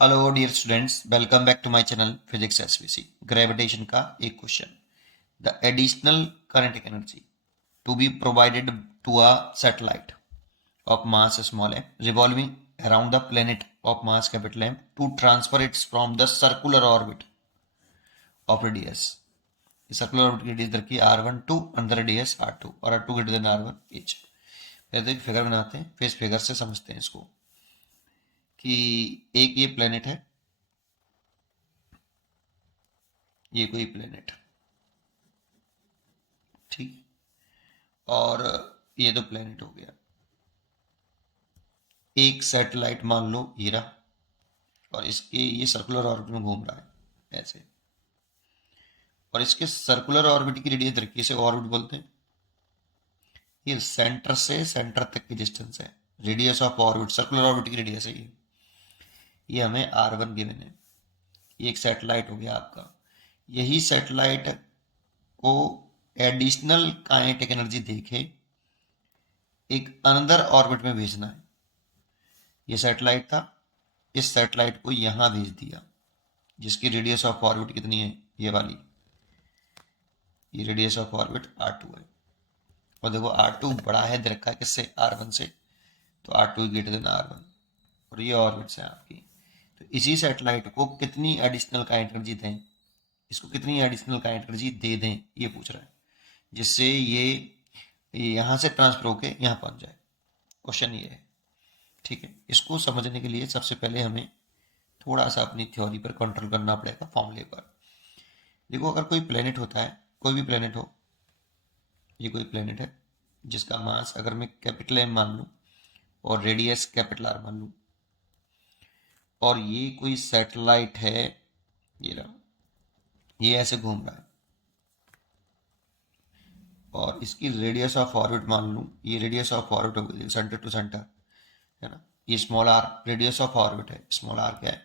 Hello dear students, welcome back to my channel physics SVC. Gravitation का एक question. The additional kinetic energy to be provided to a satellite of mass small m revolving around the planet of mass capital M to transfer its from the circular orbit of radius. Circular orbit की radius रखी R1 to under radius R2 और R2 greater than R1 each. पहले तो एक figure बनाते हैं, फिर इस फिगर से समझते हैं इसको कि एक ये प्लेनेट है, ये कोई प्लेनेट, ठीक। और ये तो प्लेनेट हो गया। एक सैटेलाइट मान लो ये रहा, और इसके ये सर्कुलर ऑर्बिट में घूम रहा है ऐसे, और इसके सर्कुलर ऑर्बिट की रेडियस रखी, इसे ऑर्बिट बोलते हैं। ये सेंटर से सेंटर तक की डिस्टेंस है, radius of orbit, circular orbit की रेडियस है ये हमें R1 गिवन है। ये एक सैटेलाइट हो गया आपका। यही सैटेलाइट को एडिशनल काइनेटिक एनर्जी देके एक अनदर ऑर्बिट में भेजना है। ये सैटेलाइट था, इस सैटेलाइट को यहां भेज दिया, जिसकी रेडियस ऑफ ऑर्बिट कितनी है, ये वाली। ये रेडियस ऑफ ऑर्बिट R2 है, और देखो R2 बड़ा है, दे रखा है किससे, R1 से, तो R2 ग्रेटर देन R1, और ये ऑर्बिट से आपकी। तो इसी सैटेलाइट को कितनी एडिशनल काइनेटिक एनर्जी दें, इसको कितनी एडिशनल काइनेटिक एनर्जी दे दें, ये पूछ रहा है, जिससे ये यहाँ से ट्रांसफर होके यहाँ पहुँच जाए। क्वेश्चन ये है, ठीक है। इसको समझने के लिए सबसे पहले हमें थोड़ा सा अपनी थ्योरी पर कंट्रोल करना पड़ेगा, फॉर्मूले पर। देखो, अगर कोई प्लेनेट होता है, कोई भी प्लेनेट हो, ये कोई प्लेनेट है जिसका मास अगर मैं कैपिटल एम मान लूँ और रेडियस कैपिटल आर मान लूँ, और ये कोई सैटेलाइट है, ये रहा, ये ऐसे घूम रहा है, और इसकी रेडियस ऑफ ऑर्बिट मान लूँ, ये रेडियस ऑफ ऑर्बिट हो गई सेंटर टू सेंटर, है ना। ये small are radius of orbit है, स्मॉल आर क्या है,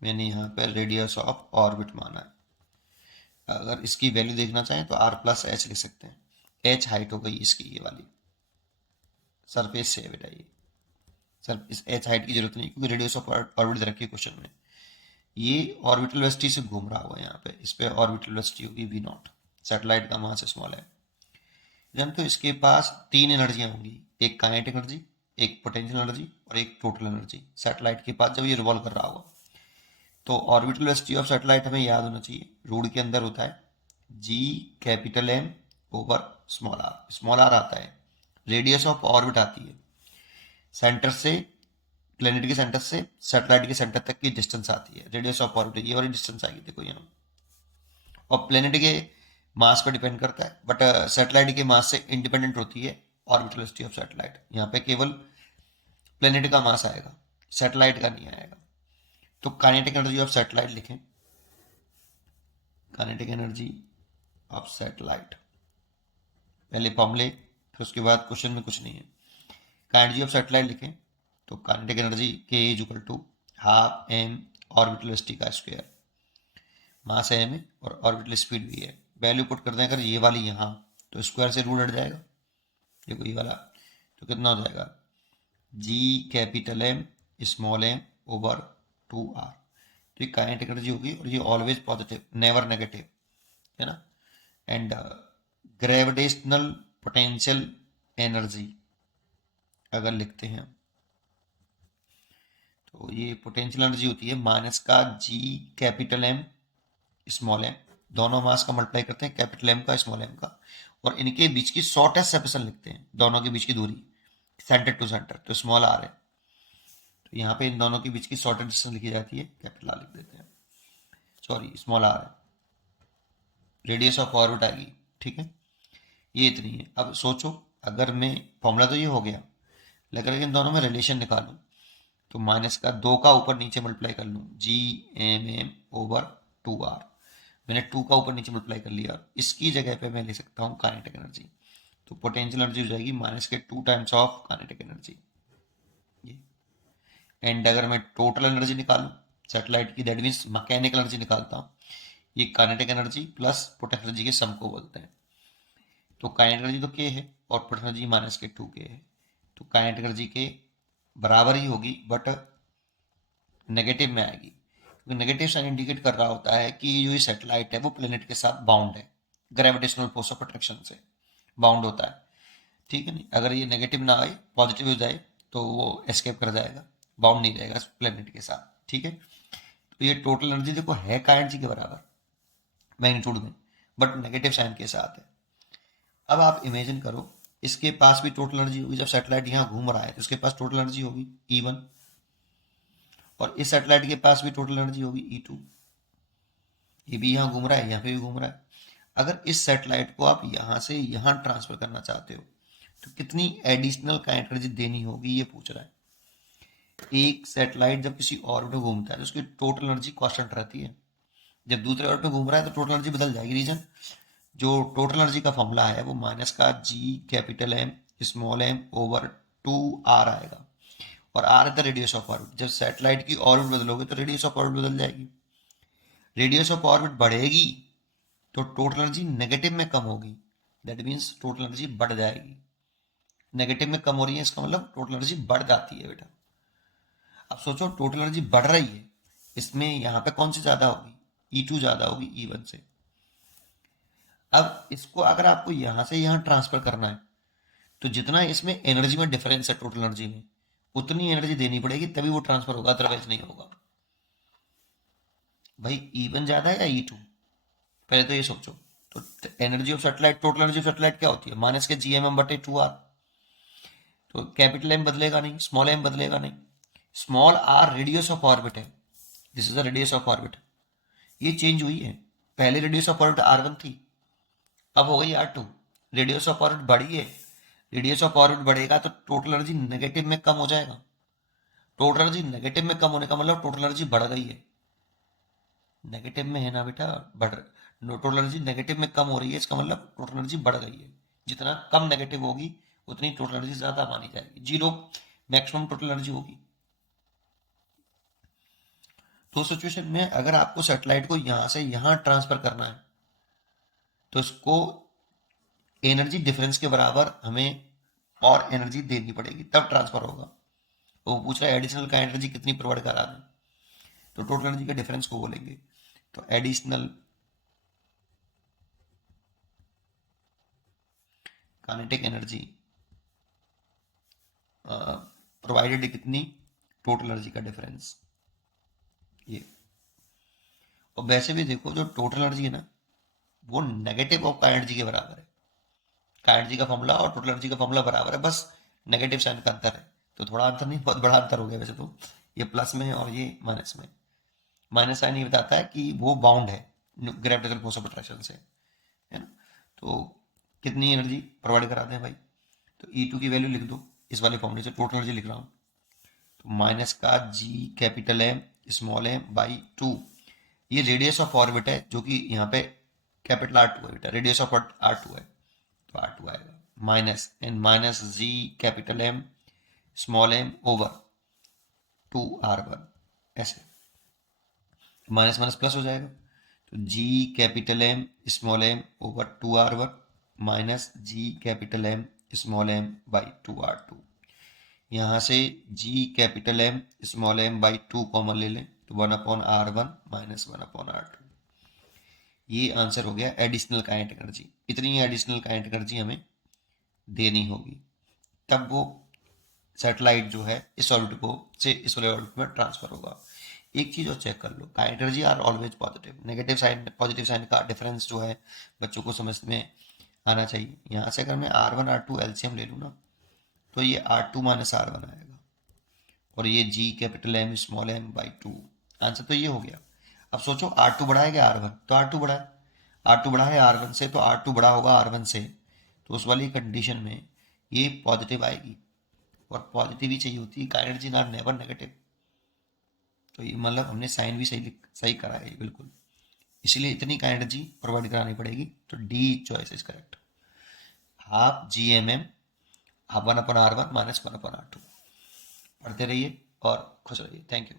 मैंने यहाँ पर रेडियस ऑफ ऑर्बिट माना है। अगर इसकी वैल्यू देखना चाहें तो R+H लिख सकते हैं। H हाइट हो गई इसकी, ये वाली सरफेस से है बेटा ये। सर इस H हाइट की जरूरत नहीं, क्योंकि रेडियस ऑफ ऑर्बिट दे रखी है क्वेश्चन में। ये ऑर्बिटल वेलोसिटी से घूम रहा हुआ है यहाँ पे, इस पे ऑर्बिटल वेलोसिटी होगी V0। सैटेलाइट का मास स्मॉल है। जन तो इसके पास तीन एनर्जियां होंगी, एक काइनेटिक एनर्जी, एक पोटेंशियल एनर्जी और एक टोटल एनर्जी। सैटेलाइट के पास जब ये रिवॉल्व कर रहा होगा, तो ऑर्बिटल वेलोसिटी ऑफ सैटेलाइट हमें याद होना चाहिए, रूट के अंदर होता है G capital M over small r. Small r आता है, रेडियस ऑफ ऑर्बिट आती है, सेंटर से, प्लेनेट के सेंटर से सैटेलाइट के सेंटर तक की डिस्टेंस आती है, रेडियस ऑफ ऑर्बिट ये वाली डिस्टेंस आएगी, देखो यहाँ। और प्लेनेट के मास पर डिपेंड करता है, बट सैटेलाइट के मास से इंडिपेंडेंट होती है ऑर्बिटल वेलोसिटी ऑफ सैटेलाइट। यहाँ पे केवल प्लेनेट का मास आएगा, सैटेलाइट का नहीं आएगा। तो काइनेटिक एनर्जी ऑफ सैटेलाइट लिखें, काइनेटिक एनर्जी ऑफ सैटेलाइट, पहले फॉर्मूले, फिर उसके बाद क्वेश्चन में कुछ नहीं है। काइनेटिक एनर्जी ऑफ सैटेलाइट लिखें तो kinetic energy K is equal to half M orbital velocity का स्क्वायर। मास है M और ऑर्बिटल स्पीड भी है, वैल्यू पुट कर दें अगर ये वाली यहाँ, तो स्क्वायर से रूट हट जाएगा, देखो ये वाला, तो कितना हो जाएगा G capital M small m over 2R। तो ये काइनेटिक एनर्जी होगी, और ये ऑलवेज पॉजिटिव, नेवर नेगेटिव, है ना। एंड ग्रेविटेशनल पोटेंशियल एनर्जी अगर लिखते हैं, तो ये पोटेंशियल एनर्जी होती है माइनस का G capital M small m, दोनों मास का मल्टीप्लाई करते हैं, कैपिटल M का स्मॉल m का, और इनके बीच की शॉर्टेस्ट सेपरेशन लिखते हैं, दोनों के बीच की दूरी सेंटर टू सेंटर, तो स्मॉल r है, तो यहाँ पे इन दोनों के बीच की शॉर्टेस्ट डिस्टेंस लिखी जाती है, कैपिटल R लिख देते हैं, सॉरी स्मॉल r है, रेडियस ऑफ ऑर्बिट आएगी, ठीक है। ये इतनी है। अब सोचो, अगर मैं, फॉर्मूला तो ये हो गया, लेकिन इन दोनों में रिलेशन निकालूं, तो माइनस का 2 का ऊपर नीचे मल्टीप्लाई कर लूँ, G ओवर 2R। मैंने 2 का ऊपर नीचे मल्टीप्लाई कर लिया, इसकी जगह पे मैं ले सकता हूँ काइनेटिक एनर्जी, तो पोटेंशियल एनर्जी हो जाएगी माइनस के 2 टाइम्स ऑफ काइनेटिक एनर्जी ये। एंड अगर मैं टोटल एनर्जी निकालूं सैटेलाइट की, दैट मीन्स मैकेनिकल एनर्जी निकालता हूँ, ये kinetic energy plus potential energy के सम को बोलते हैं। तो काइनेटिक एनर्जी तो K है और पोटेंशियल एनर्जी माइनस के 2K है, तो काइनेटिक एनर्जी के बराबर ही होगी, बट नेगेटिव में आएगी, क्योंकि नेगेटिव साइन इंडिकेट कर रहा होता है कि जो ये सैटेलाइट है वो प्लेनेट के साथ बाउंड है, ग्रेविटेशनल फोर्स ऑफ अट्रैक्शन से बाउंड होता है, ठीक है नहीं। अगर ये नेगेटिव ना आए, पॉजिटिव हो जाए, तो वो एस्केप कर जाएगा, बाउंड नहीं रहेगा प्लेनेट के साथ, ठीक है। तो ये टोटल एनर्जी देखो है का एनर्जी के बराबर मैग्नीट्यूड में, बट नेगेटिव साइन के साथ है। अब आप इमेजिन करो, इसके पास भी टोटल एनर्जी होगी, जब सैटेलाइट यहाँ घूम रहा है तो इसके पास टोटल एनर्जी होगी E1, और इस सैटेलाइट के पास भी टोटल एनर्जी होगी E2। ये भी यहाँ घूम रहा है, यहाँ पे भी घूम रहा है। अगर इस सैटेलाइट को आप यहाँ से यहाँ ट्रांसफर करना चाहते हो तो कितनी एडिशनल का एनर्जी देनी होगी, ये पूछ रहा है। एक सैटेलाइट जब किसी ऑर्बिट में घूमता है तो उसकी टोटल एनर्जी कांस्टेंट रहती है, जब दूसरे ऑर्बिट में घूम रहा है तो टोटल एनर्जी बदल जाएगी। रीजन, जो टोटल एनर्जी का फॉर्मूला है वो माइनस का G capital M small M over 2r आएगा, और r है द रेडियस ऑफ ऑर्बिट। जब सैटेलाइट की ऑर्बिट बदलोगे तो रेडियस ऑफ ऑर्बिट बदल जाएगी, रेडियस ऑफ ऑर्बिट बढ़ेगी तो टोटल एनर्जी नेगेटिव में कम होगी, दैट मीन्स टोटल एनर्जी बढ़ जाएगी। नेगेटिव में कम हो रही है इसका मतलब टोटल एनर्जी बढ़ जाती है बेटा। अब सोचो टोटल एनर्जी बढ़ रही है, इसमें यहाँ पे कौन सी ज्यादा होगी, E2 ज्यादा होगी E1 से। अब इसको अगर आपको यहाँ से यहाँ ट्रांसफर करना है तो जितना इसमें एनर्जी में डिफरेंस है टोटल एनर्जी में, उतनी एनर्जी देनी पड़ेगी तभी वो ट्रांसफर होगा, अदरवाइज नहीं होगा। भाई E1 ज्यादा है या E2, पहले तो ये सोचो। तो energy of satellite, total energy of satellite क्या होती है, माइनस के GMM बटे 2r। तो कैपिटल एम बदलेगा नहीं, स्मॉल एम बदलेगा नहीं, small are radius of orbit है, this is the radius of orbit. ये चेंज हुई है, पहले रेडियस ऑफ ऑर्बिट R1 थी, अब हो गई R2। रेडियस ऑफ ऑर्बिट बढ़ी है, रेडियस ऑफ ऑर्बिट बढ़ेगा तो टोटल एनर्जी नेगेटिव में कम हो जाएगा। टोटल एनर्जी नेगेटिव में कम होने का मतलब टोटल एनर्जी बढ़ गई है, नेगेटिव में है ना बेटा, बढ़, टोटल एनर्जी नेगेटिव में कम हो रही है, इसका मतलब टोटल एनर्जी बढ़ गई है। जितना कम नेगेटिव होगी उतनी टोटल एनर्जी ज्यादा मानी जाएगी, जीरो मैक्सिमम टोटल एनर्जी होगी। तो सिचुएशन में अगर आपको सैटेलाइट को यहां से यहां ट्रांसफर करना है तो इसको एनर्जी डिफरेंस के बराबर हमें और एनर्जी देनी पड़ेगी, तब ट्रांसफर होगा। तो वो पूछ रहा है एडिशनल का एनर्जी कितनी प्रोवाइड करा दें, तो टोटल एनर्जी का डिफरेंस को बोलेंगे। तो एडिशनल काइनेटिक एनर्जी प्रोवाइडेड कितनी, टोटल एनर्जी का डिफरेंस ये। और वैसे भी देखो जो टोटल एनर्जी है ना वो नेगेटिव ऑफ का एनर्जी के बराबर है, का एनर्जी का फॉर्मूला और टोटल एनर्जी का फॉर्मूला बराबर है, बस नेगेटिव साइन का अंतर है। तो थोड़ा अंतर नहीं, बहुत बड़ा अंतर हो गया वैसे तो, ये प्लस में है और ये माइनस में। माइनस साइन ये बताता है कि वो बाउंड है ग्रेविटेशनल फोर्स ऑफ अट्रैक्शन से, है ना। तो कितनी एनर्जी प्रोवाइड करा दें भाई, तो E2 की वैल्यू लिख दो, इस वाले फॉर्मूले से टोटल एनर्जी लिख रहा हूँ, तो माइनस का G capital M small M by 2। ये रेडियस ऑफ ऑर्बिट है जो कि यहाँ पे कैपिटल R2 है बेटा, रेडियस ऑफ R2 है, तो R2 आएगा minus N minus G capital M small M over 2r1, ऐसे माइनस माइनस प्लस हो जाएगा, तो G capital M small M over 2r1 minus G capital M small M by 2r2। यहाँ से G capital M small M by 2 common ले लें तो 1/r1 minus 1/r2। ये आंसर हो गया एडिशनल काइनेटिक एनर्जी। इतनी एडिशनल काइनेटिक एनर्जी हमें देनी होगी, तब वो सैटेलाइट जो है इस ऑर्बिट को से इस वाले ऑर्बिट में ट्रांसफर होगा। एक चीज और चेक कर लो, kinetic energy are always positive, negative sign positive sign का डिफरेंस जो है बच्चों को समझ में आना चाहिए। यहाँ से अगर मैं R1 R2 एलसीएम ले लूँ ना तो ये R2 माइनस R1 आएगा, और ये G capital M small M by 2। Answer तो ये हो गया। अब सोचो R2 बढ़ा है क्या R1, तो R2 बढ़ा है, R2 बढ़ा है R1 से तो R2 बढ़ा होगा R1 से, तो उस वाली कंडीशन में ये पॉजिटिव आएगी, और पॉजिटिव ही चाहिए होती है, का एनर्जी नॉट नेवर नेगेटिव। तो ये मतलब हमने साइन भी सही करा है बिल्कुल, इसलिए इतनी का एनर्जी प्रोवाइड करानी पड़ेगी। तो D choice is correct, half GMM half 1/r1 minus 1/r2। पढ़ते रहिए और खुश रहिए, थैंक यू।